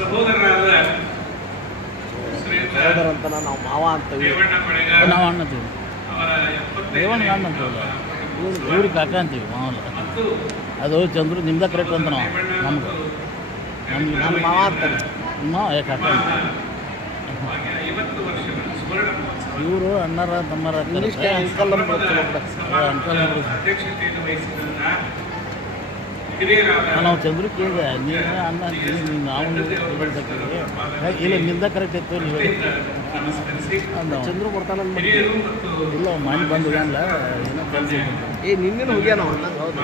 ಸಹೋದರರಾದ ಸಹೋದರ ಅಂತ ನಾವು ಮಾವ ಅಂತೀವಿ, ನಾವು ಅಣ್ಣ ಅಂತೀವಿ, ರೇವಣ್ಣ ಅಣ್ಣ ಅಂತೀವಲ್ಲ, ಇವ್ರಿಗೆ ಕಾಕ ಅಂತೀವಿ ಮಾವಲ್ಲ. ಅದು ಚಂದ್ರು ನಿಮ್ದ ಕರೆಕ್ಟ್ ಅಂತ ನಾವು ನಮ್ಗೆ ನಾನು ಮಾವ ಅಂತಾರೆ. ಕಾಕ ಇವರು ಅಣ್ಣರ ತಮ್ಮರ ಅಂಕಲ್ ನಾವು ಚಂದ್ರು ಕೇಳಿದೆ, ನೀನು ಅಣ್ಣ ಅಂತೀವಿ, ನಾವು ಇಲ್ಲ ನಿಮ್ದ ಕರೆಕ್ಟ್ ಇತ್ತು ನೀವು ಚಂದ್ರು ಬರ್ತಾನ ಇಲ್ಲ ಮನೆ ಬಂದು ಅಲ್ಲ ಏನೋ ಕೆಲಸ ನಿನ್ನೆ ಹೋಗ್ಯಾನ ಅನ್ನಂಗೆ. ಹೌದು,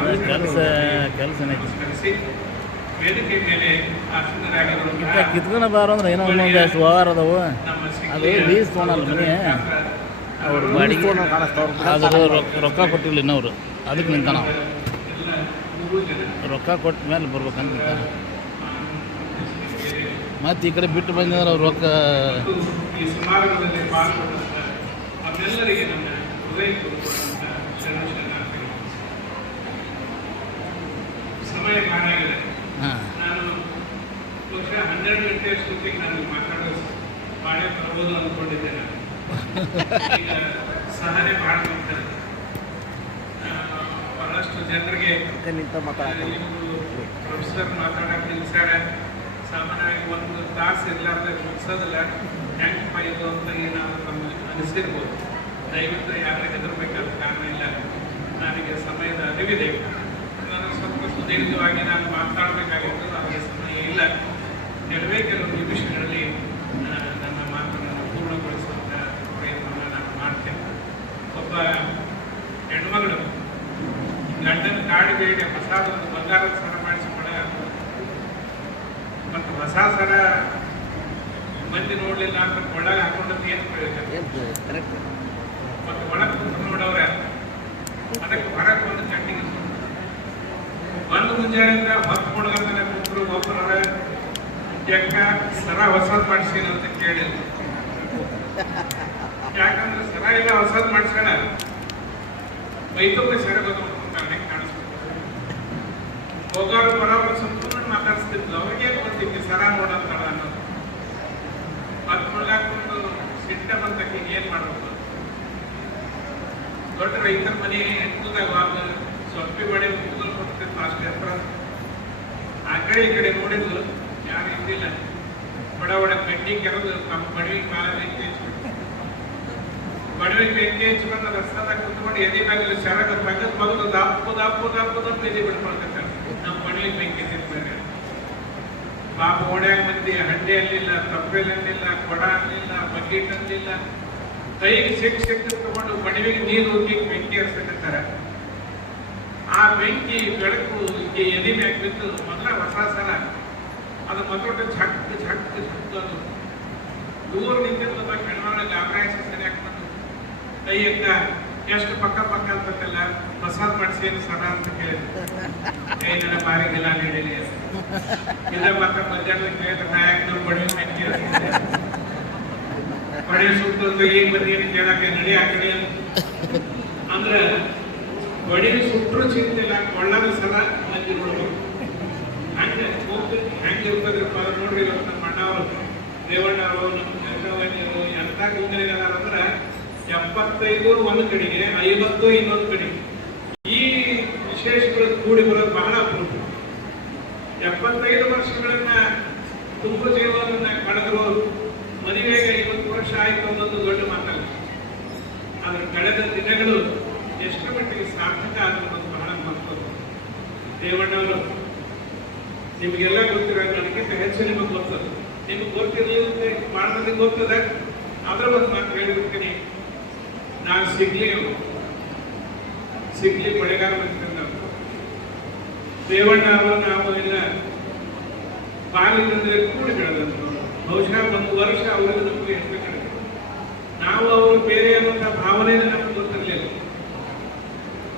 ಕೆಲಸ ಏನೈತಿ ಕಿತ್ಕೊಂಡ ಬಾರ ಅಂದ್ರೆ ಏನೋ ಒಂದೊಂದು ಅಷ್ಟು ವ್ಯವಹಾರ ಅದಾವು. ಅದು ಲೀಸ್ ತೊಗೊಳಲ್ಲ ಮನೆ, ಅವ್ರು ಬಾಡಿಗೆ ಅದು ರೊಕ್ಕ ಕೊಟ್ಟಿಲ್ಲ ಇನ್ನವರು, ಅದಕ್ಕೆ ನಿಂತ ನಾವು ರೊಕ್ಕ ಕೊಟ್ಟ ಮೇಲೆ ಬರ್ಬೇಕಂತ ನಿಂತಾನ. ಮತ್ತು ಈ ಕಡೆ ಬಿಟ್ಟು ಬಂದ್ರೆ ಅವ್ರು ರೊಕ್ಕ ಸಮಯ ಕಾಣಾಗಿದೆ. ಹಾಂ, ನಾನು ಬಹುಶಃ 12 ಗಂಟೆ ಅಷ್ಟೊತ್ತಿಗೆ ನಾನು ಮಾಡೇ ಬರ್ಬೋದು ಅಂದ್ಕೊಂಡಿದ್ದೆ. ಈಗ ಸಹನೆ ಮಾಡ್ತಾರೆ. ಬಹಳಷ್ಟು ಜನರಿಗೆ ನಿಂತ ಮಾತಾಡ್ತಾರೆ, ಪ್ರೊಫೆಸರ್ ಮಾತಾಡೋಕೆ ನಿಲ್ಸಾರೆ, ಸಾಮಾನ್ಯವಾಗಿ ಒಂದು ತಾಸು ಇರಲಾರ್ದೆ ಮುಗಿಸೋದಿಲ್ಲ, ಹೆಂಗಪ್ಪ ಇದು ಅಂತ ಏನಾದರೂ ನಮಗೆ ಅನಿಸಿರ್ಬೋದು. ದಯವಿಟ್ಟು ಯಾರು ಹೆದರ್ಬೇಕಾದ ಕಾರಣ ಇಲ್ಲ. ನನಗೆ ಸಮಯದ ಅರಿವಿದೆ. ನಾನು ಸ್ವಲ್ಪ ಸುದೀರ್ಘವಾಗಿ ನಾನು ಮಾತಾಡಬೇಕಾಗಿತ್ತು, ನನಗೆ ಸಮಯ ಇಲ್ಲ. ಕೆಲವೇ ಕೆಲವು ನಿಮಿಷಗಳಲ್ಲಿ ನನ್ನ ಮಾತನ್ನು ಪೂರ್ಣಗೊಳಿಸುವಂಥ ಪ್ರಯತ್ನವನ್ನು ನಾನು ಮಾಡ್ತೇನೆ. ಒಬ್ಬ ಹೆಣ್ಮಗಳು ಗಂಡನ ಕಾಡಿಗೆ ಹೊಸದೊಂದು ಬಂಗಾರದ ಸರ ಮಾಡಿಸಿಕೊಳ್ಳ ಮತ್ತು ಹೊಸ ಸರ ಮಂದಿ ನೋಡಲಿಲ್ಲ ಅಂತ ಕೊಳ್ಳಾಗ ಹಾಕೊಂಡದ್ದು ಏನು ಪ್ರಯೋಜನ? ಮತ್ತು ಒಳಗೆ ಕುಂತು ನೋಡವ್ರೆ, ಅದಕ್ಕೆ ಹೊರಗೆ ಒಂದು ಕಣ್ಣಿಗೆ ಒಂದು ಮುಂಜಾನೆಯಿಂದ ಹೊತ್ತು ಹುಡುಗಂತಾನೆ ಕುಂತರು. ಒಬ್ಬರ ಯಾಕ ಸರ ಹೊಸದ್ ಮಾಡಿಸೀನಿ ಅಂತ ಕೇಳಿಲ್ಲ. ಯಾಕಂದ್ರೆ ಸರ ಎಲ್ಲ ಹೊಸದ್ ಮಾಡಿಸೋಣ, ವೈದ್ಯಕ್ಕೆ ಸರ ಗೊತ್ತಾಗ ಕಾಣಿಸ್ಬೇಕು. ಹೋಗೋರು ಬರೋರು ಸಂಪೂರ್ಣ ಮಾತಾಡಿಸ್ತಿದ್ಲು, ಅವ್ರಿಗೆ ಗೊತ್ತಿತ್ತು ಸರ ನೋಡಂತಾಳ ಅನ್ನೋದು. ಹೊತ್ತು ಹುಡುಗಾಕೊಂಡು ಸಿಟ್ಟ ಬಂದಕ್ಕೆ ಏನ್ ಮಾಡ್ಬೇಕು? ದೊಡ್ಡ ರೈತರ ಮನೆ ಹೆಂಗದಾಗ ಸ್ವಲ್ಪ ಬಡೆ ಕೂದಲು ಕೊಡ್ತಿತ್ತು, ಅಷ್ಟು ಎತ್ತರ. ಆ ಕಡೆ ಈ ಕಡೆ ನೋಡಿದ್ಲು, ಯಾರು ಇದ್ದಿಲ್ಲ. ಬಡ ಬಡ ಕಡ್ಡಿ ಕೆರೆದು ತಮ್ಮ ಬಡವಿಗೆ ಕಾಲ ಬೆಂಕಿ ಹಚ್ಚಿಬಿಟ್ಟು, ಬಡವಿಗೆ ಬೆಂಕಿ ಹಚ್ಚಿ ಬಂದ ರಸ್ತಾದಾಗ ಕುತ್ಕೊಂಡು ಎದೆ ಮ್ಯಾಗಲ್ಲಿ ಸೆರಗ ತಗದ್ ಮಗದು ದಪ್ಪು ದಪ್ಪು ದಪ್ಪು ದಪ್ಪು ಎದೆ ಬಿಡ್ಕೊಳ್ತಾರೆ. ನಮ್ಮ ಬಡವಿಗೆ ಬೆಂಕಿ ಹಚ್ಚಿರ್ತಾರೆ. ಪಾಪ ಓಡ್ಯಾಗ ಮಂದಿ ಹಂಡೆ ಅಲ್ಲಿಲ್ಲ, ತಪ್ಪೆಲ್ ಅಲ್ಲಿಲ್ಲ, ಕೊಡ ಅಲ್ಲಿಲ್ಲ, ಬಕೆಟ್ ಅಲ್ಲಿಲ್ಲ. ಕೈಗೆ ಸಿಕ್ಕ ತಗೊಂಡು ಬಡವಿಗೆ ನೀರು ಹೋಗಿ ಬೆಂಕಿ ಹಚ್ಚಿರ್ತಾರೆ. ಆ ಬೆಂಕಿ ಬೆಳಕು ಎದೆ ಮ್ಯಾಗ ಬಿದ್ದು ಮೊದಲ ಹೊಸ ಸಲ ಅದು ಮತ್ತೊಟ್ಟು ಝಕ್ ಝಕ್ ಝಕ್ ಅದು ದೂರ ನಿಂತಿರ್ತದ. ಹೆಣ್ಮಗಳ ಗಾಬರಾಯಿಸಿ ಸರಿಯಾಗಿ ಬಂದು ಕೈ ಎತ್ತ ಎಷ್ಟು ಪಕ್ಕ ಪಕ್ಕ ಅಂತಲ್ಲ, ಹೊಸಾದ್ ಮಾಡಿಸೇನು ಸರ ಅಂತ ಕೇಳಿದ್ರು. ಕೈ ನನ್ನ ಬಾರಿಗೆಲ್ಲ ನೀಡಿಲಿ ಇಲ್ಲ. ಮತ್ತೆ ಮಧ್ಯಾಹ್ನ ಕೇಳಿದ್ರೆ ನಾಯಕ ನಾವು ಬಡವಿ ಬೆಂಕಿ ಬಡವಿ ಸುಟ್ಟು ಈಗ ಬನ್ನಿ ಏನು ಕೇಳಕ್ಕೆ ನಡಿ ಆ ಕಡೆ ಅಂದ್ರೆ ಬಡವಿ ಸುಟ್ಟರು ಚಿಂತಿಲ್ಲ, ಕೊಳ್ಳದ ಸಲ ಮಂದಿ ನೋಡ್ಬೇಕು. ಹಂಗೆ ಹೆಂಗೆ ಇರ್ತದ್ರಪ್ಪ ನೋಡ್ರಿ. ಇವತ್ತು ನಮ್ಮ ಅಣ್ಣವರು ರೇವಣ್ಣವರು ನಮ್ಮ ಎಂಥ ಗುಂಗಲಿಗಾರಂದ್ರೆ 75 ಒಂದು ಕಡೆಗೆ, 50 ಇನ್ನೊಂದು ಕಡೆಗೆ. ಈ ವಿಶೇಷಗಳು ಕೂಡಿ ಬರೋದು ಬಹಳ ಅಪರೂಪ. 75 ವರ್ಷಗಳನ್ನ ತುಂಬ ಜೀವನವನ್ನ ಕಳೆದ್ರು, ಮದುವೆಗೆ 50 ವರ್ಷ ಆಯ್ತು ಅನ್ನೋದು ದೊಡ್ಡ ಮಾತಲ್ಲ. ಆದ್ರೆ ಕಳೆದ ದಿನಗಳು ಎಷ್ಟು ಮಟ್ಟಿಗೆ ಸಾರ್ಥಕ ಅನ್ನೋದು ಬಹಳ ಮಹತ್ವ. ರೇವಣ್ಣವರು ನಿಮಗೆಲ್ಲ ಗೊತ್ತಿರೋ, ನನಗಿಂತ ಹೆಚ್ಚು ನಿಮಗೆ ಗೊತ್ತದ. ನಿಮಗೆ ಗೊತ್ತಿರಲಿಲ್ಲ ಮಾಡೋದಕ್ಕೆ ಗೊತ್ತದ. ಅದರ ಒಂದು ಮಾತು ಹೇಳಿಬಿಡ್ತೀನಿ. ನಾನು ಸಿಗ್ಲಿ ಮಳೆಗಾಲ ಬಂದ ರೇವಣ್ಣ ಅವರು ನಾವು ಎಲ್ಲ ಬಾಗಿಲಿಂದ ಕೂಡಿ ಬೆಳೆದಂಥವ್ರು. ಬಹುಶಃ ಒಂದು ವರ್ಷ ಅವರಿಗೆ ನಮಗೆ ಇರಬೇಕಾದ್ರೆ ನಾವು ಅವರು ಬೇರೆ ಅನ್ನುವಂಥ ಭಾವನೆಯನ್ನು ನಮಗೆ ಗೊತ್ತಿರಲಿಲ್ಲ.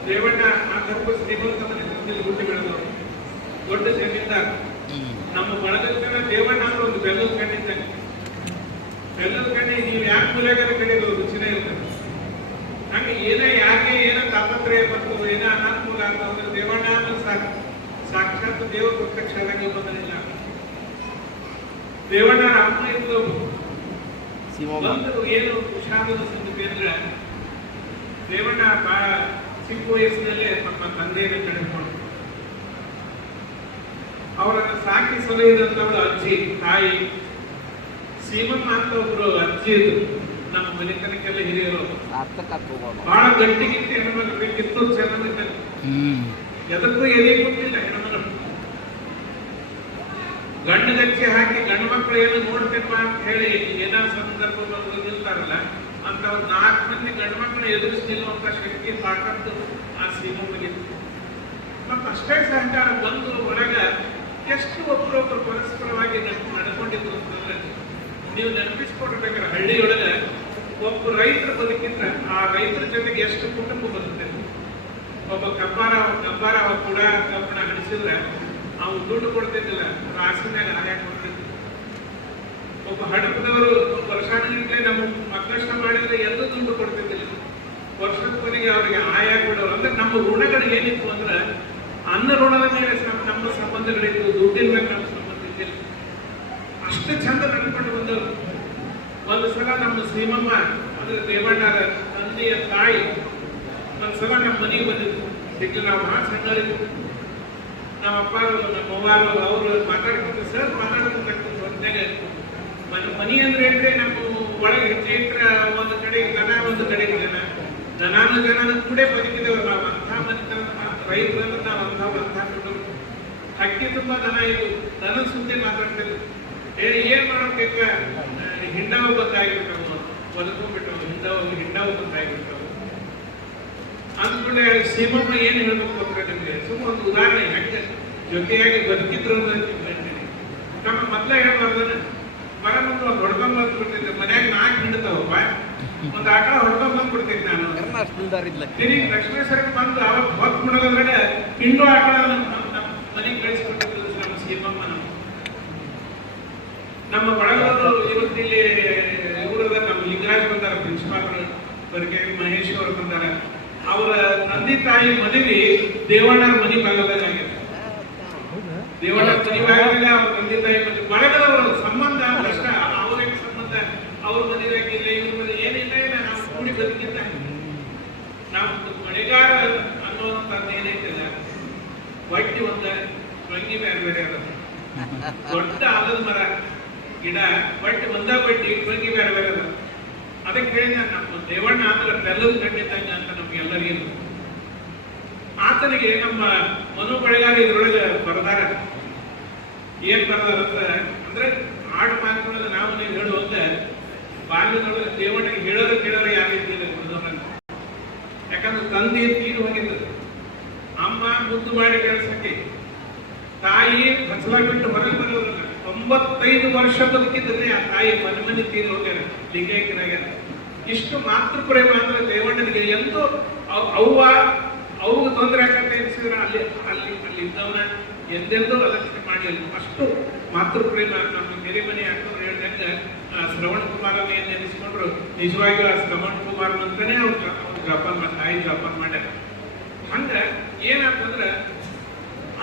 ರೇವಣ್ಣ ಆ ಸ್ವಲ್ಪ ಶ್ರೀಮಂತ ಮನೆಯಲ್ಲಿ ಹುಟ್ಟಿ ಬೆಳೆದವರು, ದೊಡ್ಡ ಜಮೀನ್ದಾರ. ನಮ್ಮ ಬಳಗದ ದೇವಣ್ಣ ಅಂದ್ರೆ ಒಂದು ಬೆಲ್ಲದ ಕಣ್ಣಿದ್ದಂಗೆ. ಬೆಲ್ಲದ ಕಣ್ಣಿ ನೀವು ಯಾಕೆ ಮೂಲೆಗಾರ ಕಡೆದು ರುಚಿನೇ ಇರ್ತದೆ. ಹಂಗೆ ಏನೇ ಯಾಕೆ ಏನೋ ತಾಪತ್ರಯ ಮತ್ತು ಏನೋ ಅನಾನುಕೂಲ ಅಂತಂದ್ರೆ ದೇವಣ್ಣ ಅಂದ್ರೆ ಸಾಕು, ಸಾಕ್ಷಾತ್ ದೇವರು ಪ್ರತ್ಯಕ್ಷ ಆಗಿ ಬಂದಿಲ್ಲ. ದೇವಣ್ಣರ ಅಮ್ಮ ಇದ್ದು ಶಿವಮ್ಮ ಒಂದು ಏನು ವಿಷಾದದ ಸಂಗತಿ ಅಂದ್ರೆ ದೇವಣ್ಣ ಬಹಳ ಚಿಕ್ಕ ವಯಸ್ಸಿನಲ್ಲೇ ತಮ್ಮ ತಂದೆಯನ್ನು ಕಳೆದುಕೊಂಡು ಅವರನ್ನು ಸಾಕಿ ಸಲಹಿದಂತವಳು ಅಜ್ಜಿ ತಾಯಿ ಸೀಮಮ್ಮ ಅಂತ ಒಬ್ರು ಅಜ್ಜಿ ಇದ್ರು ನಮ್ಮ ಮನೆತನಕ್ಕೆಲ್ಲ ಹಿರಿಯರು ಅರ್ಥಕ್ಕೆ ಹೋಗೋಣ ಬಹಳ ಗಟ್ಟಿಗಿತ್ತು ಹೆಣ್ಮಕ್ಳಿಗೆ ಕಿತ್ತೂರು ಚೆನ್ನಾಗಿದ್ದಲ್ಲಿ ಎದಕ್ಕೂ ಎದೆ ಕೊಟ್ಟಿಲ್ಲ ಹೆಣ್ಮಗಳು ಗಂಡು ಗಚ್ಚಿ ಹಾಕಿ ಗಂಡು ಮಕ್ಕಳು ಏನು ನೋಡ್ತೇನಪ್ಪ ಅಂತ ಹೇಳಿ ಏನೋ ಸಂದರ್ಭ ಬಂದು ನಿಲ್ತಾರಲ್ಲ ಅಂತ 4 ಮಂದಿ ಗಂಡು ಮಕ್ಕಳು ಎದುರಿಸಿ ನಿಲ್ಲುವಂತ ಶಕ್ತಿ ತಾಕತ್ತು ಆ ಸೀಮಮ್ಮಗೆ ಮತ್ತು ಅಷ್ಟೇ ಸಹಕಾರ ಬಂದು ಒಳಗ ಎಷ್ಟು ಒಬ್ಬರೊಬ್ಬರು ಪರಸ್ಪರವಾಗಿ ನಡ್ಕೊಂಡಿದ್ರು ಅಂತಂದ್ರೆ ನೀವು ನೆನಪಿಸ್ಕೊಡ್ಬೇಕಾದ್ರೆ ಹಳ್ಳಿಯೊಳಗ ಒಬ್ಬ ರೈತರ ಬದುಕಿದ್ರ ಆ ರೈತರ ಜೊತೆಗೆ ಎಷ್ಟು ಕುಟುಂಬ ಬದುಕ್ತೇವೆ ಒಬ್ಬ ಕಬ್ಬಾರ ಕೂಡ ಕಬ್ಬಣ ಹಡಿಸಿದ್ರೆ ಅವ್ನು ದುಡ್ಡು ಕೊಡ್ತಿದ್ದಿಲ್ಲ ರಾಸಿನಾಗ ಆದಾಯ ಕೊಡ್ತಿದ್ದ ಒಬ್ಬ ಹಡಪದವರು ವರ್ಷಾನುಗಟ್ಟಲೆ ನಮ್ಮ ಮಕ್ಕಳಷ್ಟ ಮಾಡಿದ್ರೆ ಎಲ್ಲೂ ದುಡ್ಡು ಕೊಡ್ತಿದ್ದಿಲ್ಲ ವರ್ಷದ ಕೊನೆಗೆ ಅವರಿಗೆ ಆಯ ಕೊಡೋರು ಅಂದ್ರೆ ನಮ್ಮ ಋಣಗಳು ಏನಿತ್ತು ಅಂದ್ರೆ ಅನ್ನ ಋಣದ ಮೇಲೆ ನಮ್ಮ ಸಂಬಂಧಗಳಿತ್ತು ದುಡ್ಡಿನ ಮೇಲೆ ನಮ್ಮ ಸಂಬಂಧ ಇದ್ದಿಲ್ಲ ಅಷ್ಟು ಚಂದ ನಡ್ಕೊಂಡು ಬಂದವರು ಒಂದು ಸಲ ನಮ್ಮ ಸೀಮಮ್ಮ ಅಂದ್ರೆ ದೇವಣ್ಣರ ತಂದೆಯ ತಾಯಿ ಒಂದ್ಸಲ ನಮ್ಮ ಮನೆಗೆ ಬಂದಿದ್ರು ಸಿಗ್ಲಿ ನಾವು ಭಾಳ ಸಣ್ಣರಿದ್ರು ನಮ್ಮ ಅಪ್ಪ ನಮ್ಮ ಅವ್ವ ಅವರು ಮಾತಾಡ್ಕೊಂಡು ಸರ್ ಮಾತಾಡ್ಕೊಂಡು ಹೊರತಾಗ ಮನಿ ಅಂದ್ರೆ ಏನ್ರಿ ನಮ್ಮ ಒಳಗೆ ಹೆಜ್ಜೆ ಇಟ್ರ ಒಂದು ಕಡೆ ದನ ಒಂದು ಕಡೆಗೆ ಜನನು ಕೂಡ ಬದುಕಿದೆವು ನಾವು ಅಂಥ ಮನಿತನ ರೈತರು ಅಂದ್ರೆ ನಾವು ಅಂಥ ಕುಟುಂಬ ಅಕ್ಕಿ ತುಂಬಾ ದನ ಇದು ದನ ಸುದ್ದಿ ಮಾತಾಡ್ತಿದ್ರು ಏನ್ ಮಾಡೋದಕ್ಕೆ ಹಿಂಡವು ಬಂದಾಗಿರ್ತಾವ ಹೊಲಕೊಂಡ್ಬಿಟ್ಟವು ಹಿಂಡವು ಬಂದಾಗಿರ್ತಾವ ಅಂದ್ಕೂಡಲೇ ಸೀಮಮ್ಮ ಏನ್ ಹೇಳ್ಬೇಕು ಅಂದ್ರೆ ನಿಮ್ಗೆ ಸುಮ್ಮ ಒಂದು ಉದಾಹರಣೆ ಹೆಂಗೆ ಜೊತೆಯಾಗಿ ಬದುಕಿದ್ರು ನಮ್ಮ ಮೊದ್ಲ ಹೇಳ್ಬಾರ್ದನ ಮರ ಮುಂದೆ ಒಂದು ಹೊಡ್ಕೊಂಡ್ ಬಂದ್ಬಿಡ್ತಿದ್ದೆ ಮನ್ಯಾಗ 4 ಹಿಂಡ್ತಾವಪ್ಪ ಒಂದು ಆಕಳ ಹೊಡ್ಕೊಂಡ್ ಬಂದ್ಬಿಡ್ತಿದ್ದೆ ನಾನು ತಿರುಗಿ ಲಕ್ಷ್ಮೇಶ್ವರಕ್ಕೆ ಬಂದು ಅವತ್ತು ಹೊತ್ತು ಬಿಡೋದ್ರೆ ಹಿಂಡು ಆಕಳ ಮನೆಗೆ ಕಳಿಸ್ಬಿಟ್ಟಿದ್ರು ನಮ್ಮ ಸೀಮಮ್ಮ ನಮ್ಮ ಬಳಗವರು ಇವತ್ತಿಲ್ಲಿ ಇವರದ ನಮ್ಮ ಲಿಂಗರಾಜ್ ಬಂದಾರ ಪ್ರಿನ್ಸಿಪಾಲ್ಗಳು ಬರ್ಗೇರಿ ಮಹೇಶ್ ಅವರು ಬಂದಾರ ಅವರ ತಂದೆ ತಾಯಿ ಮದುವೆ ದೇವಣ್ಣರ ಮನೆ ಭಾಗದಾಗ ಆಗಿದೆ ದೇವಣ್ಣರ ಮನೆ ಭಾಗದಾಗ ಅವ್ರ ತಂದೆ ತಾಯಿ ಮದುವೆ ಬಳಗದವರು ಸಂಬಂಧ ಅಷ್ಟ ಅವ್ರ ಸಂಬಂಧ ಅವ್ರ ಮದುವೆ ಇಲ್ಲ ಇವ್ರ ಮದುವೆ ಏನಿಲ್ಲ ಇಲ್ಲ ನಾವು ಕೂಡಿ ಬದುಕಿದ್ದ ನಾವು ಮಳೆಗಾರ ಅನ್ನೋದಂತ ಏನೈತಿಲ್ಲ ಬಟ್ಟಿ ಒಂದ ರಂಗಿ ಬೇರೆ ಬೇರೆ ಅದ ದೊಡ್ಡ ಆಲದ ಮರ ಗಿಡ ಬಟ್ಟಿ ಒಂದ ಬಟ್ಟಿ ರಂಗಿ ಬೇರೆ ಬೇರೆ ಅದ ಅದಕ್ಕೆ ಹೇಳಿದ ನಮ್ಮ ದೇವಣ್ಣ ಅಂದ್ರೆ ಬೆಲ್ಲದ ಗಂಡಿದ್ದಂಗ ಅಂತ ನಮ್ಗೆಲ್ಲರಿಗೂ ಆತನಿಗೆ ನಮ್ಮ ಮನು ಬಳೆಗಾರ ಇದ್ರೊಳಗೆ ಬರ್ದಾರ ಏನ್ ಬರ್ದಾರ ಅಂದ್ರೆ ಆಡು ಮಾತುಗಳಲ್ಲಿ ನಾವು ನೀವು ಹೇಳುವಂತ ಬಾಲ್ಯದೊಳಗೆ ದೇವಣ್ಣಗೆ ಕೇಳೋರು ಯಾರಿದ್ದಿಲ್ಲ ಗುರುದವರನ್ನ ಯಾಕಂದ್ರೆ ತಂದೆ ತೀರು ಹೋಗಿದ್ದು ಅಮ್ಮ ಮುದ್ದು ಮಾಡಿ ಬೆಳೆಸಕ್ಕೆ ತಾಯಿ ಫಸಲ ಬಿಟ್ಟು ಹೊರಗೆ ಬರೋದ್ರಲ್ಲ 95 ವರ್ಷ ಬದುಕಿದ್ರೆ ಆ ತಾಯಿ ಮನೆ ತೀರಿ ಹೋಗ್ಯಾರ ಲಿಂಗೈಕ್ಯರಾಗ್ಯಾರ ಇಷ್ಟು ಮಾತೃ ಪ್ರೇಮ ಅಂದ್ರೆ ದೇವಣ್ಣನಿಗೆ ಎಂದೂ ಅವ್ರಿಗೆ ತೊಂದರೆ ಆಗತ್ತೆ ಅನಿಸಿದ್ರೆ ಅಲ್ಲಿ ಇದ್ದವನ ಎಂದೆಂದೂ ಅಲಕ್ಷಣೆ ಮಾಡಿಲ್ಲ ಅಷ್ಟು ಮಾತೃ ಪ್ರೇಮ ನಮ್ಮ ಕೆರೆ ಮನೆ ಹಾಕಿದ್ರು ಹೇಳಿದಂಗ ಶ್ರವಣ್ ಕುಮಾರನ್ನ ಏನ್ ನೆನೆಸ್ಕೊಂಡ್ರು ನಿಜವಾಗಿಯೂ ಆ ಶ್ರವಣ್ ಕುಮಾರ್ ಅಂತಾನೆ ಅವ್ರು ಜಪಾನ್ ತಾಯಿ ಜಪಾನ್ ಮಾಡ್ಯಾರ ಹಂಗ ಏನಾಗ್ತಂದ್ರ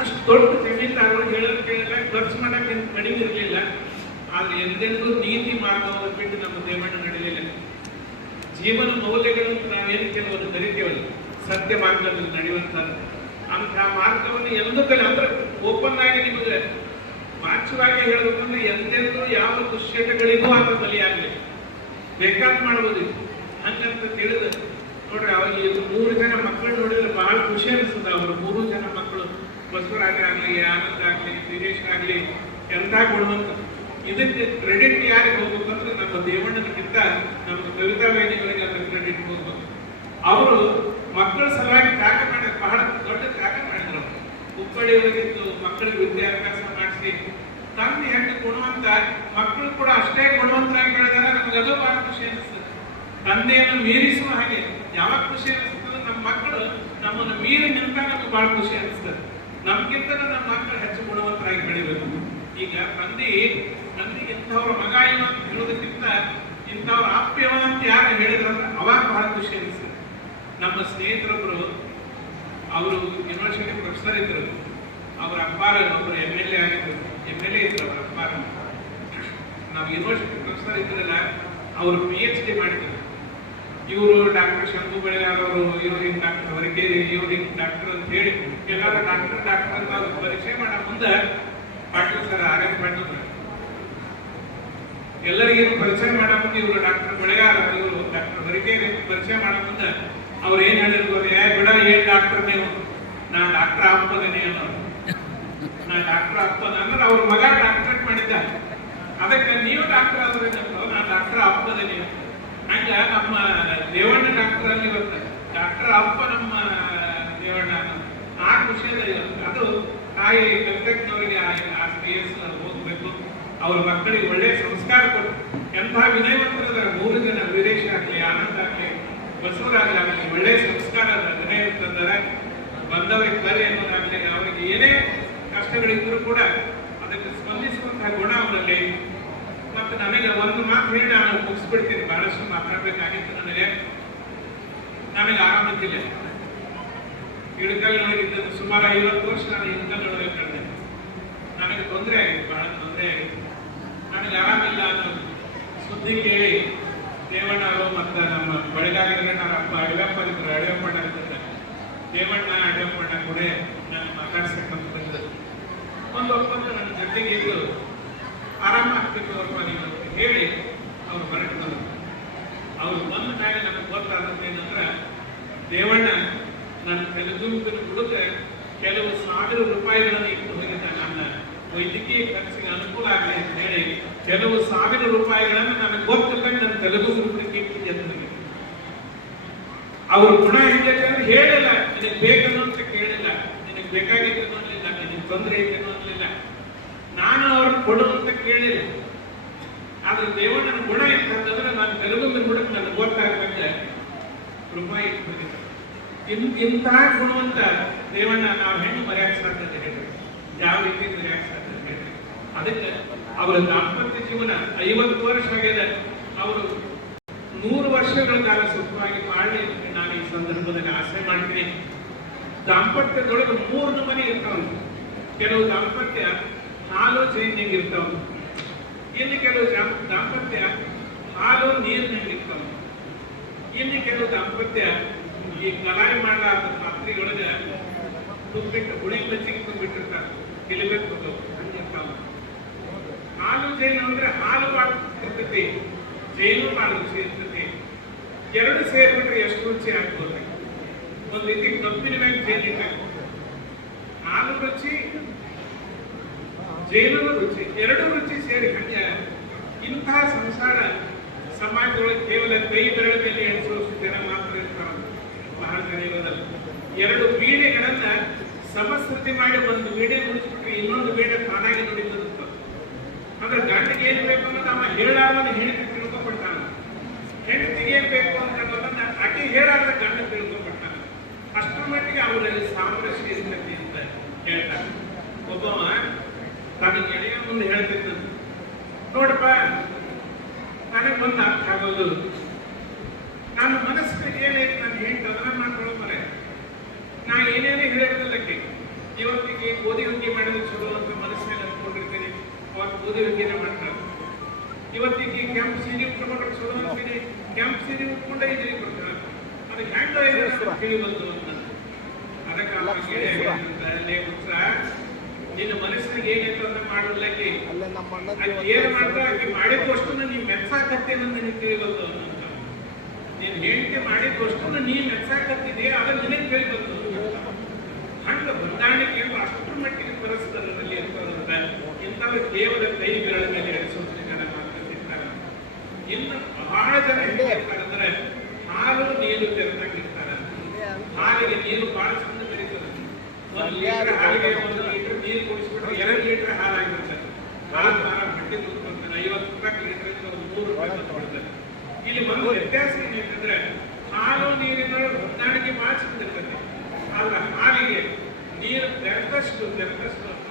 ಅಷ್ಟು ದೊಡ್ಡ ಜಮೀನ್ದಾರರು ಹೇಳೋದು ಕೇಳಿಲ್ಲ ಖರ್ಚು ಮಾಡಕ್ಕೆ ಕಡಿಮೆ ಇರಲಿಲ್ಲ ಆದ್ರೆ ಎಂದೆಂದೂ ನೀತಿ ಮಾರ್ಗವನ್ನು ಬಿಟ್ಟು ನಮ್ಮ ದೇವಣ್ಣ ನಡೀಲಿಲ್ಲ ಜೀವನ ಮೌಲ್ಯಗಳು ನಾವೇನು ಕೆಲವರು ಕರಿತೀವಲ್ಲ ಸತ್ಯ ಮಾರ್ಗದಲ್ಲಿ ನಡೆಯುವಂಥದ್ದು ಅಂಥ ಮಾರ್ಗವನ್ನು ಎಂದೂ ಅಂದ್ರೆ ಓಪನ್ ಆಗಿ ನಿಮಗೆ ವಾಚ್ಯವಾಗಿ ಹೇಳಬೇಕಂದ್ರೆ ಎಂದೆಂದೂ ಯಾವ ದುಶ್ಚಟಗಳಿಗೂ ಆತ ಬಲಿಯಾಗಲಿ ಬೇಕಾದ್ ಮಾಡ್ಬೋದು ಹಂಗಂತ ತಿಳಿದು ನೋಡ್ರಿ ಅವಾಗ 3 ಜನ ಮಕ್ಕಳು ನೋಡಿದ್ರೆ ಬಹಳ ಖುಷಿ ಅನಿಸ್ತದೆ ಅವರು 3 ಜನ ಮಕ್ಕಳು ಬಸವರಾಜ ಆಗ್ಲಿ ಆನಂದ್ ಆಗ್ಲಿ ವೀರೇಶ್ ಆಗ್ಲಿ ಎಂತ ಗುಣವಂತ ಇದಕ್ಕೆ ಕ್ರೆಡಿಟ್ ಯಾರಿಗೆ ಹೋಗ್ಬೇಕಂದ್ರೆ ನಮ್ಮ ದೇವಣ್ಣನಿಗಿಂತ ನಮ್ಮ ಕವಿತಾ ವಾಹಿನಿಗಳಿಗೆ ಅದರ ಕ್ರೆಡಿಟ್ ಹೋಗ್ಬೇಕು ಅವರು ಮಕ್ಕಳ ಸಲುವಾಗಿ ತ್ಯಾಗ ಮಾಡಿದ ಬಹಳ ದೊಡ್ಡ ತ್ಯಾಗ ಮಾಡಿದ್ರು ಹುಬ್ಬಳ್ಳಿಯೊಳಗಿದ್ದು ಮಕ್ಕಳಿಗೆ ವಿದ್ಯಾಭ್ಯಾಸ ಮಾಡಿಸಿ ತಂದೆ ಹೆಂಗೆ ಗುಣವಂತ ಮಕ್ಕಳು ಕೂಡ ಅಷ್ಟೇ ಗುಣವಂತರಾಗಿ ಬೆಳೆದಾರ ನಮಗೆ ಅದು ಬಹಳ ಖುಷಿ ಅನಿಸ್ತದೆ ತಂದೆಯನ್ನು ಮೀರಿಸುವ ಹಾಗೆ ಯಾವಾಗ ಖುಷಿ ಅನಿಸ್ತದೆ ನಮ್ಮ ಮಕ್ಕಳು ನಮ್ಮನ್ನು ಮೀರಿ ನಿಂತ ನಮಗೆ ಬಹಳ ಖುಷಿ ಅನಿಸ್ತದೆ ನಮ್ಗಿಂತ ನಮ್ಮ ಮಕ್ಕಳು ಹೆಚ್ಚು ಗುಣವಂತರಾಗಿ ಬೆಳಿಬೇಕು ಈಗ ತಂದೆ ಇಂಥವ್ರ ಮಗ ಏನು ಅಂತ ಹೇಳೋದಕ್ಕಿಂತ ಇಂಥವ್ರ ಆಪ್ಯವ ಅಂತ ಯಾರು ಹೇಳಿದ್ರಂದ್ರೆ ಅವಾಗ ಬಹಳ ಖುಷಿ ಅನಿಸ್ತದೆ ನಮ್ಮ ಸ್ನೇಹಿತರೊಬ್ಬರು ಅವರು ಯೂನಿವರ್ಸಿಟಿ ಪ್ರೊಫೆಸರ್ ಇದ್ರು ಅವರ ಅಪ್ಪಾರ ಒಬ್ಬರು MLA ಆಗಿದ್ರು MLA ಇದ್ರು ಅವರ ಅಪ್ಪಾರ ನಾವು ಯೂನಿವರ್ಸಿಟಿ ಪ್ರೊಫೆಸರ್ ಇದ್ರಲ್ಲ ಅವರು PhD ಮಾಡಿದ್ರು. ಇವರು ಡಾಕ್ಟರ್ ಶಂಭು ಬೆಳೆಗಾರ್ ಅವರು, ಇವ್ರಿಗೆ ಡಾಕ್ಟರ್ ಹೊರಗೇರಿ, ಇವ್ರಿಗೆ ಡಾಕ್ಟರ್ ಅಂತ ಹೇಳಿ ಎಲ್ಲರೂ ಡಾಕ್ಟರ್ ಅಂತ ಅವ್ರು ಪರಿಚಯ ಮಾಡೋ ಮುಂದೆ ಪಾಟೀಲ್ ಸರ್ ಆರ್.ಎಂ. ಪಾಟೀಲ್ ಎಲ್ಲರಿಗೇನು ಪರಿಚಯ ಮಾಡೋ ಮುಂದೆ ಇವರು ಡಾಕ್ಟರ್ ಬೆಳೆಗಾರ, ಇವರು ಡಾಕ್ಟರ್ ಹೊರಗೇರಿ ಪರಿಚಯ ಮಾಡೋ ಮುಂದೆ ಅವ್ರು ಏನ್ ಹೇಳಿದ್ರು, ಬಿಡ ಏನ್ ಡಾಕ್ಟರ್ ನೀವು, ನಾ ಡಾಕ್ಟರ್ ಆಗ್ಬೋದೇನೆ ಅನ್ನೋರು. ನಾ ಡಾಕ್ಟರ್ ಆಗ್ಬೋದು ಅಂದ್ರೆ ಅವ್ರ ಮಗ ಡಾಕ್ಟರೇಟ್ ಮಾಡಿದ್ದ, ಅದಕ್ಕೆ ನೀವು ಡಾಕ್ಟರ್ ಆದ್ರೆ ನಾ ಡಾಕ್ಟರ್ ಆಗ್ಬೋದೇನೆ. ಹಂಗ ನಮ್ಮ ದೇವಣ್ಣ ಡಾಕ್ಟರ್ ಅಲ್ಲಿ ಇವತ್ತು ಡಾಕ್ಟರ್ ಅಪ್ಪ ನಮ್ಮ ದೇವಣ್ಣ ಆ ವಿಷಯದ ಅದು ತಾಯಿ ಕಲ್ಕಟ್ಟಿನವರಿಗೆ PS ಓದಬೇಕು, ಅವ್ರ ಮಕ್ಕಳಿಗೆ ಒಳ್ಳೆ ಸಂಸ್ಕಾರ ಕೊಟ್ಟು ಎಂಥ ವಿನಯವಂತರದ 3 ಜನ ವೀರೇಶ್ ಆಗ್ಲಿ, ಆನಂದ್ ಆಗ್ಲಿ, ಬಸವರಾಜ್ ಆಗ್ಲಿ ಒಳ್ಳೆ ಸಂಸ್ಕಾರ ವಿನಯವಂತಂದರೆ ಬಂದವರಿಗೆ ಕಲೆ ಅನ್ನೋದಾಗ್ಲಿ, ಅವರಿಗೆ ಏನೇ ಕಷ್ಟಗಳಿದ್ರು ಕೂಡ ಅದಕ್ಕೆ ಸ್ಪಂದಿಸುವಂತಹ ಗುಣ ಅವರಲ್ಲಿ. ಮತ್ತು ನನಗೆ ಒಂದು ಮಾತು ಹೇಳಿ ನಾನು ಮುಗಿಸ್ಬಿಡ್ತೀನಿ, ಬಹಳಷ್ಟು ಮಾತಾಡ್ಬೇಕಾಗಿತ್ತು. ನನಗೆ ಆರಾಮದಿಲ್ಲ, ಇಳಕಲ್ನೊಳಗಿದ್ದ ಸುಮಾರು 50 ವರ್ಷ ನಾನು ಇಳಕಲ್ನೊಳಗೆ ಕಳೆದೆ. ನನಗೆ ತೊಂದರೆ ಆಗಿತ್ತು, ಬಹಳ ತೊಂದರೆ ಆಗಿತ್ತು. ನನಗೆ ಆರಾಮಿಲ್ಲ ಅನ್ನೋ ಸುದ್ದಿ ಕೇಳಿ ದೇವಣ್ಣವರು ಮತ್ತು ನಮ್ಮ ಬೆಳಗಾವಿಗೆ ನಮ್ಮ ಅಡಿಯಪ್ಪ ಇದ್ರು, ಅಡಿಯಪ್ಪಣ್ಣ ಇರ್ತಾರೆ, ದೇವಣ್ಣ ಅಡಿಯಪ್ಪಣ್ಣ ಕೂಡ ನಾನು ಮಾತಾಡ್ಸಕ್ಕಂತ ಬಂದರು. ಒಂದು ಒಪ್ಪಂದ ನನ್ನ ಜೊತೆಗೆ ಇದ್ದು ಆರಾಮಾಗ್ತಿತ್ತು ಅವ್ರ ನೀವು ಹೇಳಿ ಅವ್ರು ಹೊರಟು ಬಂದರು. ಅವ್ರು ಬಂದ ಮೇಲೆ ನನಗೆ ಗೊತ್ತಾದಂತೇನಂದ್ರೆ, ದೇವಣ್ಣ ನನ್ನ ತೆಲುಗುವಿನ ಹುಡುಗ ಕೆಲವು ಸಾವಿರ ರೂಪಾಯಿಗಳನ್ನು ಇಟ್ಟು ಹೋಗಿದ್ದ, ನನ್ನ ವೈದ್ಯಕೀಯ ಖರ್ಚಿಗೆ ಅನುಕೂಲ ಆಗಲಿ ಅಂತ ಹೇಳಿ ಕೆಲವು ಸಾವಿರ ರೂಪಾಯಿಗಳನ್ನು ನನಗೆ ಗೊತ್ತಿಲ್ಲಂಗೆ ನನ್ನ ತೆಲುಗು ಹುಡುಗಕ್ಕೆ ಇಟ್ಟಿದ್ದೆ ಅಂತ. ಅವ್ರ ಗುಣ ಹೆಂಗಂದ್ರೆ ಹೇಳಿಲ್ಲ, ನಿನಗೆ ಬೇಕನ್ನೋ ಅಂತ ಕೇಳಿಲ್ಲ, ನಿನಗೆ ಬೇಕಾಗಿತ್ತು ಅನ್ನಲಿಲ್ಲ, ನಿನಗೆ ತೊಂದರೆ ಐತೆನೋ ಅನ್ನಲಿಲ್ಲ, ನಾನು ಅವ್ರನ್ನ ಕೊಡುವಂತ ಕೇಳಿಲ್ಲ. ಆದ್ರೆ ದೇವಣ್ಣನ ಗುಣ ಇರ್ತಂದ್ರೆ ನಾನು ತೆಲುಗು ಹುಡುಗ ನನಗೆ ಗೊತ್ತಾಗಂಗೆ ರೂಪಾಯಿ ಇಟ್ಬಿಟ್ಟಿದ್ದೆ. ಇಂತಹ ಗುಣವಂತ ದೇವಣ್ಣ ನಾವು ಹೆಣ್ಣು ಮರ್ಯಾಕೆ ಸಾಧ್ಯತೆ ಹೇಳಿ, ಯಾವ ರೀತಿ ಮರ್ಯಾಕೆ ಸಾಧ್ಯತೆ ಹೇಳಿ. ಅದಕ್ಕೆ ಅವರ ದಾಂಪತ್ಯ ಜೀವನ 50 ವರ್ಷ ಆಗಿದೆ. ಅವರು 100 ವರ್ಷಗಳ ಕಾಲ ಸುಖವಾಗಿ ಮಾಡಲಿ ಅಂತ ನಾನು ಈ ಸಂದರ್ಭದಲ್ಲಿ ಆಸೆ ಮಾಡ್ತೀನಿ. ದಾಂಪತ್ಯದೊಳಗೆ 3 ನಮೂನೆ ಇರ್ತಾವ. ಕೆಲವು ದಾಂಪತ್ಯ ಹಾಲು ಚೇಂಜಿಂಗ್ ಇರ್ತಾವ, ಇನ್ನು ಕೆಲವು ದಾಂಪತ್ಯ ಹಾಲು ನೀರಿನಂಗೆ ಇರ್ತಾವ, ಇನ್ನು ಕೆಲವು ದಾಂಪತ್ಯ ಈ ಕಲಾಯಿ ಮಾಡಲಾದ ಪಾತ್ರೆಯೊಳಗೆ ತುಂಬಿಟ್ಟು ಹುಳಿ ಮಜ್ಜಿಗೆ ತುಂಬಿಟ್ಟಿರ್ತಾರೆ, ಕಿಲಿಬೇಕು ಹಂಗಿರ್ತಾವ. ಹಾಲು ಜೈಲು ಅಂದ್ರೆ ಹಾಲು ಭಾಳ ಇರ್ತೈತಿ, ಜೈಲು ಭಾಳ ರುಚಿ ಇರ್ತೈತಿ. 2 ಸೇರ್ಬಿಟ್ರೆ ಎಷ್ಟು ರುಚಿ ಆಗ್ಬೋದು. ಒಂದು ರೀತಿ ಕಬ್ಬಿನ ಮ್ಯಾಗ ಜೈಲು ಇಟ್ಟಾಗ ಹಾಲು ರುಚಿ, ಜೈಲು ರುಚಿ, 2 ರುಚಿ ಸೇರಿ ಹಂಗೆ. ಇಂತಹ ಸಂಸಾರ ಸಮಾಜದೊಳಗೆ ಕೇವಲ ಕೈ ಬೆರಳ ಮೇಲೆ ಎಣಿಸುವಷ್ಟು ಜನ ಮಾತ್ರ ಇರ್ತಾರ, ಬಹಳ ಜನ ಇರೋದಲ್ಲ. 2 ಬೀಡೆಗಳನ್ನ ಸಮಸ್ಥಿತಿ ಮಾಡಿ ಒಂದು ಬೀಡೆ ನುಡಿಸ್ಬಿಟ್ರೆ ಇನ್ನೊಂದು ಬೀಡೆ ತಾನಾಗಿ ನುಡಿತದ. ಅಂದ್ರೆ ಗಂಡಿಗೆ ಏನ್ ಬೇಕು ಅನ್ನೋದು ಅವ ಹೇಳಾರ್ವನ್ನ ಹೆಂಡತಿ ತಿಳ್ಕೊಂಡ್ಬಿಡ್ತಾನ, ಹೆಂಡತಿಗೆ ಏನ್ ಬೇಕು ಅಂತ ಅನ್ನೋದನ್ನ ಆಕೆ ಹೇಳಾರ್ದ ಗಂಡ ತಿಳ್ಕೊಂಡ್ಬಿಡ್ತಾನ. ಅಷ್ಟರ ಮಟ್ಟಿಗೆ ಅವರಲ್ಲಿ ಸಾಮರಸ್ಯ ಇರ್ತೈತಿ ಅಂತ ಹೇಳ್ತಾರೆ. ಒಬ್ಬವ ತನ್ನ ಗೆಳೆಯ ಮುಂದೆ ಹೇಳ್ತಿದ್ದ, ನೋಡಪ್ಪ ನನಗೆ ಒಂದು ಅರ್ಥ ಆಗೋದು, ನನ್ನ ಮನಸ್ಸಿಗೆ ಏನೈತೆ ನಾನು ಹೇಳ್ತ ಅದನ್ನ ಮಾಡ್ಕೊಳ್ಳೋಮರೆ, ನಾ ಏನೇನೇ ಹೇಳಿರೋದಕ್ಕೆ ಇವತ್ತಿಗೆ ಗೋಧಿ ಹುಗ್ಗಿ ಮಾಡಿದ್ರೆ ಚಲೋ ಅಂತ ಮನಸ್ಸಿನಲ್ಲಿ ಅಂದ್ಕೊಂಡಿರ್ತೀನಿ, ಅವತ್ತು ಗೋಧಿ ಹುಗ್ಗಿನೇ ಮಾಡ್ತಾರೆ. ಇವತ್ತಿಗೆ ಕೆಂಪು ಸೀರೆ ಉಟ್ಕೊಂಡ್ರೆ ಚಲೋ ಅಂತೀನಿ, ಕೆಂಪು ಸೀರೆ ಉಟ್ಕೊಂಡೇ ಇದ್ದೀರಿ ಕೊಡ್ತಾರೆ. ಅದಕ್ಕೆ ಹ್ಯಾಂಗ ತಿಳಿ ಬಂತು ಅಂತ. ಅದಕ್ಕೆ ನಿನ್ನ ಮನಸ್ಸಿಗೆ ಏನೈತೆ ಅದನ್ನ ಮಾಡೋದಕ್ಕೆ ಏನ್ ಮಾಡ್ತಾ ಮಾಡಿದ ಅಷ್ಟನ್ನ ನೀ ಮೆಚ್ಚಾಕತ್ತೇನೆ ನನಗೆ ತಿಳಿ ಬಂತು ಅಂತ. ನೀನ್ ಹೇಳಿಕೆ ಮಾಡಿದ ಅಷ್ಟನ್ನ ನೀ ಮೆಚ್ಚಾಕತ್ತಿದೆ ಅದನ್ನ ನಿನಗೆ ತಿಳಿ ಬಂತು. ಹಂಗ ಹೊಂದಾಣಿಕೆ ಅಷ್ಟರ ಮಟ್ಟಿಗೆ ಪರಸ್ಪರರಲ್ಲಿ ಇರ್ತದಂತ. ಇಂಥವ್ರು ಕೇವಲ ಕೈ ಬೆರಳ ಮೇಲೆ ಎಣಿಸೋದ್ರ ಜನ ಮಾತಾಡ್ತಿರ್ತಾರೆ. ಇನ್ನು ಬಹಳ ಜನ ಹೇಳ್ತಾರಂದ್ರೆ ಹಾಲು ನೀರು ತೆರೆದಂಗಿರ್ತಾರೆ. ಹಾಲಿಗೆ ನೀರು ಬಹಳ ಚಂದ ಬೆರೀತದೆ. 1 ಲೀಟರ್ ಹಾಲಿಗೆ 1 ಲೀಟರ್ ನೀರು ಕುಡಿಸ್ಬಿಟ್ರೆ 2 ಲೀಟರ್ ಹಾಲಾಗಿರ್ತದೆ. ಹಾಲು ಮಾರ ಬಟ್ಟೆ ತುಂಬ್ಕೊಳ್ತಾರೆ, 50 ರೂಪಾಯಿ ಲೀಟರ್ 100 ರೂಪಾಯಿ ತಂದುಕೊಡ್ತಾರೆ. ಇಲ್ಲಿ ಒಂದು ವ್ಯತ್ಯಾಸ ಏನಂತಂದ್ರೆ ಹಾಲು ನೀರಿನೊಳಗೆ ಹೊಂದಾಣಿಕೆ ಬಹಳ ಚಂದ ಇರ್ತದೆ. ಆದ್ರೆ ಹಾಲಿಗೆ ನೀರು ಬೆರೆದಷ್ಟು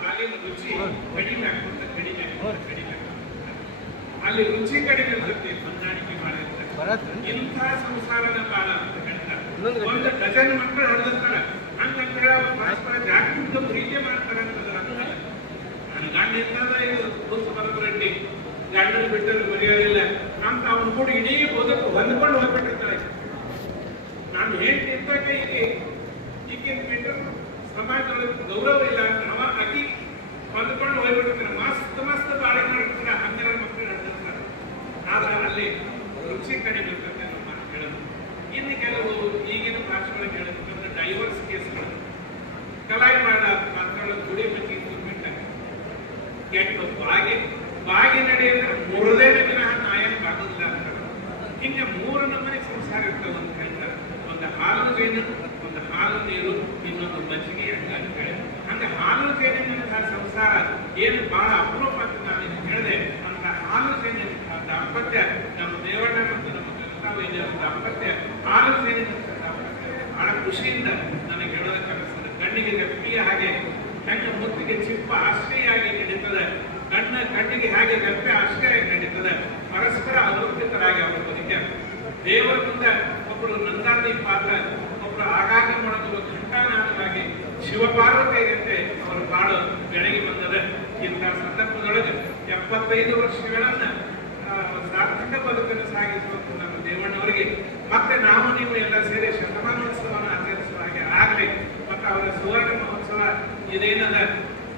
ಹಾಲಿನ ರುಚಿ ಕಡಿಮೆ ಆಗ್ತದೆ, ಕಡಿಮೆ ಅಲ್ಲಿ ರುಚಿ ಕಡಿಮೆ ಇರ್ತದೆ, ಹೊಂದಾಣಿಕೆ ಮಾಡಿರ್ತಾರೆ. ಇಂಥ ಸಂಸಾರದ ಕಾಲ ಅಂತ ಹೇಳ್ತಾರೆ. 1 ಡಜನ್ ಮಕ್ಕಳು ಹರಿದಿರ್ತಾರೆ, ಹಂಗಂದ್ರೆ ಪರಸ್ಪರ ಜಾಗೃತ ಪ್ರೀತಿ ಮಾಡ್ತಾರೆ ಅಂತಂದ್ರೆ ನನ್ನ ಗಂಡ ಇರ್ತದ ಇದು ಬರಬರಡ್ಡಿ ಗಂಡನ ಬಿಟ್ಟರೆ ಮರೆಯೋದಿಲ್ಲ ಅಂತ ಅವನು ಕೂಡ ಇಡೀ ಬದುಕು ಹೊಂದ್ಕೊಂಡು ಹೋಗ್ಬಿಟ್ಟಿರ್ತಾರೆ. ನಾನು ಹೇಳ್ತಿದ್ದಾಗ ಈಗಿನ ಬಿಟ್ಟರೆ ಸಮಾಜದೊಳಗೆ ಗೌರವ ಇಲ್ಲ ಅಂತ ಅವ ಅತಿ ಹೊಂದ್ಕೊಂಡು ಹೋಗ್ಬಿಟ್ಟಿರ್ತಾರೆ. ಮಸ್ತ್ ಬಾಳೆ ಮಾಡ್ತಾರೆ, 12 ಮಕ್ಕಳು ನಡೆದಿರ್ತಾರೆ. ಆದ್ರೆ ಅಲ್ಲಿ ರುಚಿ ಕಡಿಮೆ ಇರ್ತದೆ ನಮ್ಮ ಮಾತು ಹೇಳೋದು. ಇನ್ನು ಕೆಲವು ಈಗಿನ ಭಾಷೆಗಳಿಗೆ ಹೇಳಬೇಕಂದ್ರೆ ಡೈವರ್ಸ್ ಕೇಸ್ಗಳು ಕಲಾಯಿ ಮಾಡ ಮಾತ್ರೊಳಗೆ ಗುಡಿ ಬಗ್ಗೆ ಬಿಟ್ಟ ಕೆಟ್ಟು ಬಾಗಿ ನಡೆ ಅಂದ್ರೆ ಮುರದೇನೆ ವಿನಃ ನಾಯನ್ ಬಾಗೋದಿಲ್ಲ ಅಂತ. ಹಿಂಗೆ 3 ನಮೂನೆ ಸಂಸಾರ ಇರ್ತವೆ ಅಂತ ಹೇಳ್ತಾರೆ. ಒಂದು ಹಾಲು ಜೇನು, ಒಂದು ಹಾಲು ನೀರು, ಇನ್ನೊಂದು ಮಜ್ಜಿಗೆ ಅಂತ ಹೇಳಿ. ಹಂಗೆ ಹಾಲು ಜೇನಿನಂತಹ ಸಂಸಾರ ಏನು ಬಹಳ ಅಪರೂಪ ಅಂತ ನಾನು ಹೇಳಿದೆ. ಅಂತ ಹಾಲು ಜೇನಿನ ದಾಂಪತ್ಯ ನಮ್ಮ ದೇವಣ್ಣ ಮತ್ತು ನಮ್ಮ ಗಂಗಾವೈದ್ಯರ ದಾಂಪತ್ಯ ಹಾಲು ಜೇನಿನಂತಹ ದಾಂಪತ್ಯ ಬಹಳ ಖುಷಿಯಿಂದ ನನಗೆ ಹೇಳೋದಕ್ಕೆ ಅನಿಸ್ತದೆ. ಕಣ್ಣಿಗೆ ಗಪ್ಪಿಯ ಹಾಗೆ, ಕಣ್ಣ ಮುತ್ತಿಗೆ ಚಿಪ್ಪ ಆಶ್ರಯಾಗಿ ನಡೀತದೆ. ಕಣ್ಣಿಗೆ ಹಾಗೆ ಗಪ್ಪೆ ಆಶ್ರಯ ನಡೀತದೆ. ಪರಸ್ಪರ ಅವಲಂಬಿತರಾಗಿ ಅವರು ಬದುಕ್ಯಾರ. ದೇವರ ಮುಂದೆ ಒಬ್ಬರು ನಂದಾದಿ ಪಾತ್ರ, ಒಬ್ಬರು ಆಗಾಗ ಮಾಡುವ ಘಂಟಾನಾದವಾಗಿ ಶಿವಪಾರ್ವತಿಯಂತೆ ಅವರು ಬಾಳು ಬೆಳಗಿ ಬಂದದ. ಇಂತಹ ಸಂದರ್ಭದೊಳಗೆ 75 ವರ್ಷಗಳನ್ನ ಸಾರ್ಥಕ ಬದುಕನ್ನು ಸಾಗಿಸುವಂತ ನಮ್ಮ ದೇವಣ್ಣವರಿಗೆ ಮತ್ತೆ ನಾವು ನೀವು ಎಲ್ಲ ಸೇರಿ ಶತಮಾನೋತ್ಸವವನ್ನು ಆಚರಿಸುವ ಹಾಗೆ ಆಗಲಿ. ಮತ್ತು ಅವರ ಸುವರ್ಣ ಮಹೋತ್ಸವ ಇದೇನದ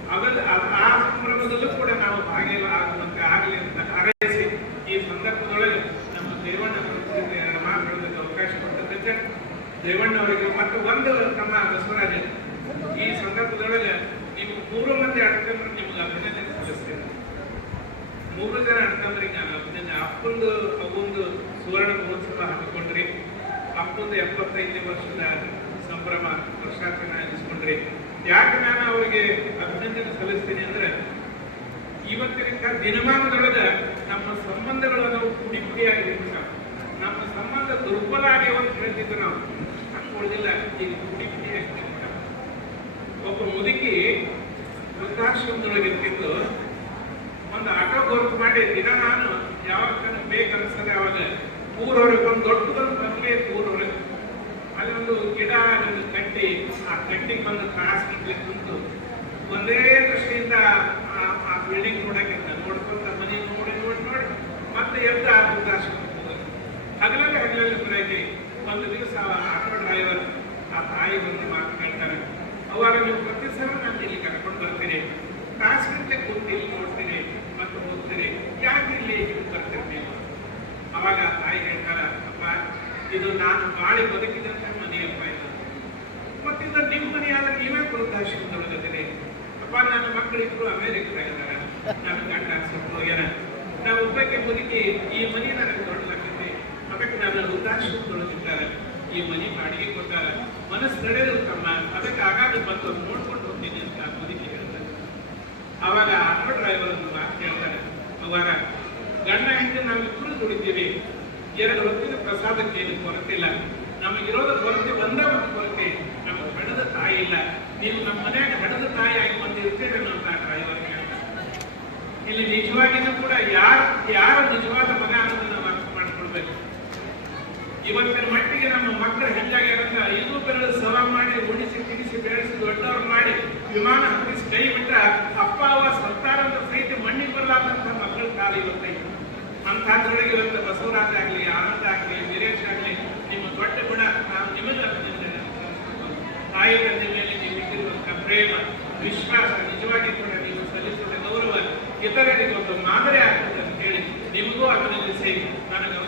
ಆ ಸಂಭ್ರಮದಲ್ಲೂ ಕೂಡ ನಾವು ಭಾಗಿಯಾಗುವಂತೆ ಆಗಲಿ ಅಂತ ಹಾರೈಸಿ ಈ ಸಂದರ್ಭದೊಳಗೆ ನಮ್ಮ ದೇವಣ್ಣವರ ಜೊತೆ 2 ಮಾತುಗಳಿಗೆ ಅವಕಾಶ ಕೊಟ್ಟದ್ದಕ್ಕೆ ದೇವಣ್ಣವರಿಗೆ ಮತ್ತು ಒಂದು ನಮ್ಮ ಬಸವರಾಜ ಈ ಸಂದರ್ಭದೊಳಗೆ ನೀವು 3 ಮಂದಿ ಅಡ್ಕಂದ್ರೆ ನಿಮ್ಗೆ ಅಭಿನಂದನೆ ಸಲ್ಲಿಸ್ತೇನೆ. 3 ಜನ ಅಡ್ಕಂದ್ರಿಗೆ ನಾನು ಅಭಿನಂದನೆ. ಅಪ್ಪಂದು ಅವೊಂದು ಸುವರ್ಣ ಮಹೋತ್ಸವ ಹಾಕಿಕೊಂಡ್ರಿ. ಅಪ್ಪಂದು 75 ವರ್ಷದ ಸಂಭ್ರಮ ವರ್ಷಾಚರಣೆ ಅನಿಸ್ಕೊಂಡ್ರಿ. ಯಾಕೆ ನಾನು ಅವರಿಗೆ ಅಭಿನಂದನೆ ಸಲ್ಲಿಸ್ತೀನಿ ಅಂದ್ರೆ ಇವತ್ತಿನ ದಿನಮಾನದೊಳಗ ನಮ್ಮ ಸಂಬಂಧಗಳನ್ನು ಪುಡಿ ಪುಡಿಯಾಗಿರ್ಬೇಕು. ನಮ್ಮ ಸಂಬಂಧ ದುರ್ಬಲ ಆಗ್ಯಾವ ಅಂತ ಹೇಳ್ತಿದ್ದು ನಾವು ಹಂಗೆ ಉಳಿದಿಲ್ಲ. ಈಗ ಪುಡಿ ಪುಡಿಯಾಗಿ ಒಬ್ಬ ಮುದುಕಿ ವೃದ್ಧಾಶ್ರಮದೊಳಗೆ ಇರ್ತಿದ್ದು ಒಂದು ಆಟೋ ಗೊತ್ತು ಮಾಡಿ ದಿನ ನಾನು ಯಾವಾಗ ಬೇಕನ್ನಿಸ್ತದೆ ಅವಾಗ ಊರೊಳಗೆ ಒಂದು ದೊಡ್ಡದೊಂದು ಬಂದ್ಲೇ ಊರೊಳಗೆ ಅಲ್ಲಿ ಒಂದು ಗಿಡ ಕಟ್ಟಿ ಆ ಕಟ್ಟಿಗೆ ಬಂದು ಕಾಸಿಗೆ ಕುಂತು ಒಂದೇ ದೃಷ್ಟಿಯಿಂದ ಆ ಬಿಲ್ಡಿಂಗ್ ನೋಡಕ್ಕೆ ನೋಡ್ಕೊಂತ ಮನೆ ನೋಡಿ ಮತ್ತೆ ಎದ್ದು ಆ ವೃದ್ಧಾಶ್ರಮ ಹಗಲಲ್ಲಿ ಬರೋಕೆ ಒಂದು ದಿವಸ ಆಟೋ ಡ್ರೈವರ್ ಆ ತಾಯಿ ಒಂದು ಮಾತು ಹೇಳ್ತಾರೆ. ಅವಾಗ ನೀವು ಪ್ರತಿ ಸಲ ನಾನು ಇಲ್ಲಿ ಕರ್ಕೊಂಡು ಬರ್ತೀನಿ, ಕಾಸಿಗೆ ಕೂತು ಇಲ್ಲಿ ನೋಡ್ತೀನಿ ಮತ್ತು ಹೋಗ್ತೀನಿ, ಯಾಕೆ ಇಲ್ಲಿ ಬರ್ತೀನಿ ನೀವು? ಅವಾಗ ಆ ತಾಯಿ ಹೇಳ್ತಾರ, ಅಪ್ಪ ಇದು ನಾನು ಬಾಳಿ ಬದುಕಿದಂತ ಮನೆಯಪ್ಪ ಇದು, ಮತ್ತಿಂದ ನಿಮ್ಮ ಮನೆ ಆದ್ರೆ ನೀವೇ ವೃದ್ಧಾಶ್ರಮದೊಳಗತೀನಿ. ಅಪ್ಪ ನನ್ನ ಮಕ್ಕಳಿಬ್ರು ಅಮೇರಿಕದಾಗಿದ್ದಾರೆ, ನನ್ನ ಗಂಡ ಹೋಗ್ಯಾರ, ನಾವು ಒಬ್ಬಕ್ಕೆ ಬದುಕಿ ಈ ಮನೆ ನನಗೆ ದೊಡ್ಡದಾಗ್ತೈತಿ, ಅದಕ್ಕೆ ನನ್ನ ವೃದ್ಧಾಶ್ರಮದೊಳಗಿದ್ದಾರೆ, ಈ ಮನೆ ಬಾಡಿಗೆ ಕೊಟ್ಟಾರ, ಮನಸ್ಸು ನಡೆದು ತಮ್ಮ ಅದಕ್ಕೆ ಆಗಾಗ ಬಂದು ನೋಡ್ಕೊಂಡು ಹೋಗ್ತೀನಿ ಅಂತ ಬದುಕಿ ಹೇಳ್ತಾರೆ. ಅವಾಗ ಆಟೋ ಡ್ರೈವರ್ ಒಂದು ಮಾತು ಹೇಳ್ತಾರೆ, ಅವಾಗ ಗಂಡ ಹೆಂಡತಿ ನಾವಿಬ್ರು ದುಡಿತೀವಿ, 2 ಹೊತ್ತಿನ ಪ್ರಸಾದಕ್ಕೆ ಏನು ಕೊರತಿಲ್ಲ, ನಮಗಿರೋದ ಕೊರತೆ ಒಂದೇ ಒಂದು ಕೊರತೆ, ನಮಗೆ ಹಣದ ತಾಯಿ ಇಲ್ಲ, ನೀವು ನಮ್ಮ ಮನೆಯಾಗ ಹಣದ ತಾಯಿ ಆಗಿ ಬಂದಿರ್ತೇವೆ ಅಂತ ಡ್ರೈವರ್ ಹೇಳ್ತಾರೆ. ಇಲ್ಲಿ ನಿಜವಾಗಿಯೂ ಕೂಡ ಯಾರು ನಿಜವಾದ ಮಗ ಅನ್ನೋದನ್ನ ನಾವು ಅರ್ಥ ಮಾಡ್ಕೊಳ್ಬೇಕು. ಇವತ್ತಿನ ಮಟ್ಟಿಗೆ ನಮ್ಮ ಮಕ್ಕಳು ಹೆಚ್ಚಾಗಿರಂತ 5 ಬೆರಳು ಸವ ಮಾಡಿ ಉಣಿಸಿ ತಿನಿಸಿ ಬೆಳೆಸಿ ದೊಡ್ಡವ್ರು ಮಾಡಿ ವಿಮಾನ ಹತ್ತಿಸಿ ಕೈ ಬಿಟ್ಟ ಅಪ್ಪ ಅವ್ವ ಸತ್ತಾರಂತ ಸಹಿತ ಮಣ್ಣಿಗೆ ಬರಲಾರ್ದಂತ ಮಕ್ಕಳ ಕಾಲ ಇವತ್ತೈತೆ. ಅಂಥದ್ರೊಳಗೆ ಇವತ್ತು ಬಸವರಾಜ ಆಗಲಿ, ಆನಂದ ಆಗಲಿ, ವೀರೇಶ್ ಆಗಲಿ, ನಿಮ್ಮ ದೊಡ್ಡ ಗುಣ ನಾವು ನಿಮಗೆ ಅಭಿನಂದನೆ. ತಾಯಿ ತಂದೆ ಮೇಲೆ ನೀವು ಇಟ್ಟಿರುವಂಥ ಪ್ರೇಮ, ವಿಶ್ವಾಸ ನಿಜವಾಗಿ ಕೂಡ ನೀವು ಸಲ್ಲಿಸುವ ಗೌರವ ಇತರರಿಗೆ ಒಂದು ಮಾದರಿ ಆಗ್ತದೆ ಅಂತ ಹೇಳಿ ನಿಮಗೂ ಅಭಿನಂದಿಸಿ ನನಗೆ